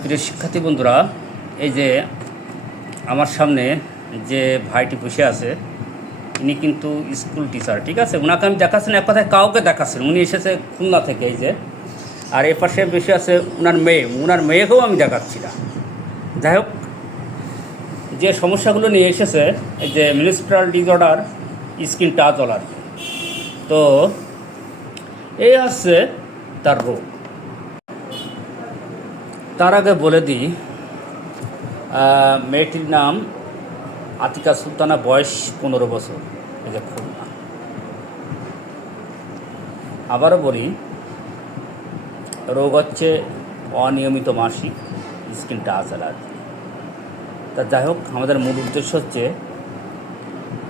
প্রিয় শিক্ষার্থী বন্ধুরা, এই যে আমার সামনে যে ভাইটি বসে আছে, ইনি কিন্তু স্কুল টিচার, ঠিক আছে। ওনাকে আমি দেখাচ্ছেন, এক কথায় কাউকে দেখাচ্ছেন। উনি এসেছে খুলনা থেকে, এই যে। আর এ পাশে বসে আছে ওনার মেয়েকেও আমি দেখাচ্ছি না। যাই হোক, যে সমস্যাগুলো নিয়ে এসেছে, এই যে মিনিস্ট্রাল ডিসঅর্ডার, স্কিন টাচ অ্যালার্জি, তো এই হচ্ছে তার রোগ। তার আগে বলে দিই, মেয়েটির নাম আতিকা সুলতানা, বয়স 15 বছর, এই যে খুলনা। আবারও বলি, রোগ হচ্ছে অনিয়মিত মাসিক, স্কিন টাচ অ্যালার্জি। তা যাই হোক, আমাদের মূল উদ্দেশ্য হচ্ছে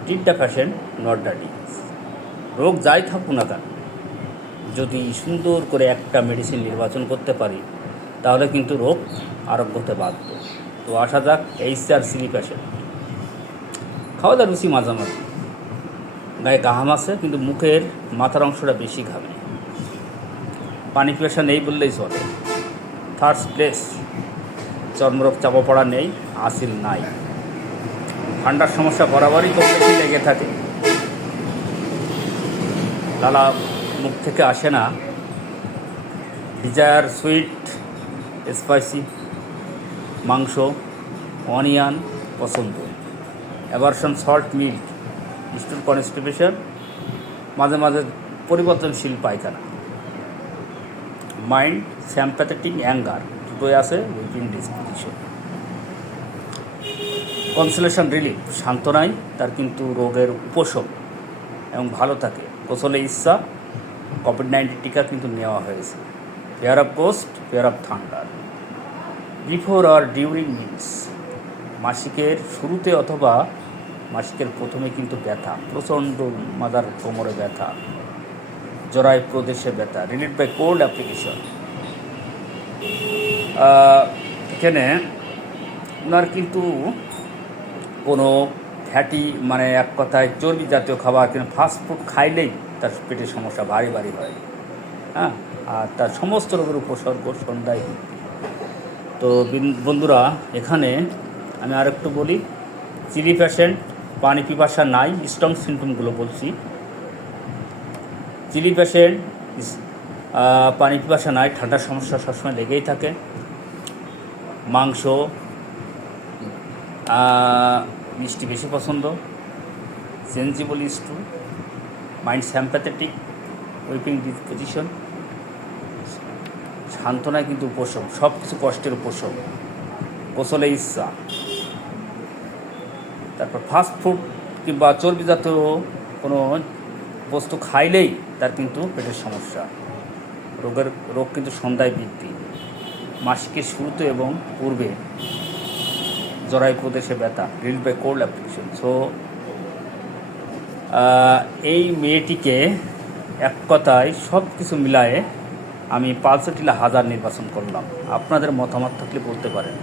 treat the patient, not the disease. রোগ যাই থাকুক না কেন, যদি সুন্দর করে একটা মেডিসিন নির্বাচন করতে পারি, তাহলে কিন্তু রোগ আরোগ্য হতে বাধ্য। তো আসা যাক HRCV পেশেন্ট। খাওয়া দাওয়া রুচি মাঝামাঝি, গায়ে ঘাম আছে, কিন্তু মুখের মাথার অংশটা বেশি ঘামে। পানি পিপাসা নেই বললেই চলে। থার্ড প্লেস, চর্মরোগ চাপা পড়া নেই, আসিল নাই। ঠান্ডার সমস্যা বরাবরই কম বেশি লেগে থাকে। লালা মুখ থেকে আসে না। ডিজায়ার সুইট, স্পাইসি মাংস, অনিয়ন পছন্দ। অ্যাভারশন সল্ট মিল্ক, স্টুল কনস্টিপেশন, মাঝে মাঝে পরিবর্তনশীল পায়খানা। মাইন্ড স্যাম্প্যাথেটিক অ্যাঙ্গার, দুটোই আছে উইপিং ডিসপোজিশন। কনসোলেশন রিলিফ, সান্ত্বনাই তার কিন্তু রোগের উপশম এবং ভালো থাকে। গোসলে ইচ্ছা, COVID-19 টিকা কিন্তু নেওয়া হয়েছে। Fear of ghost, fear of thunder. Before আর ডিউরিং মিন্স, মাসিকের শুরুতে অথবা মাসিকের প্রথমে কিন্তু ব্যথা, প্রচণ্ড মাদার কোমরে ব্যথা, জরায় প্রদেশে ব্যথা, রিলিফ বাই কোল্ড অ্যাপ্লিকেশন। এখানে ওনার কিন্তু কোনো ফ্যাটি, মানে এক কথায় চর্বি জাতীয় খাবার, কিন্তু ফাস্টফুড খাইলেই তার পেটের সমস্যা ভারী ভারী হয়। হ্যাঁ, আর তার সমস্ত রোগের উপসর্গ সন্ধ্যায়। তো বন্ধুরা, এখানে আমি আরেকটু বলি, চিলি পেশেন্ট, পানি পিপাসা নাই, স্ট্রং সিমটমগুলো বলছি। চিলি পেশেন্ট, পানি পিপাসা নাই, ঠান্ডার সমস্যা সবসময় লেগেই থাকে। মাংস, মিষ্টি বেশি পছন্দ। Sensible to, mind sympathetic, weeping disposition. সান্ত্বনায় কিন্তু উপশম, সব কিছু কষ্টের উপশম। গোসলে ইচ্ছা। তারপর ফাস্টফুড কিংবা চর্বি জাতীয় কোনো বস্তু খাইলেই তার কিন্তু পেটের সমস্যা। রোগ কিন্তু সন্ধ্যায় বৃদ্ধি, মাসিকের শুরুতে এবং পূর্বে জরায়ু প্রদেশে ব্যথা, relief by cold application. So এই মেয়েটিকে এক কথায় সব কিছু মিলায়ে আমি 65,000 নির্বাচন করলাম। আপনাদের মতামত থাকলে বলতে পারেন।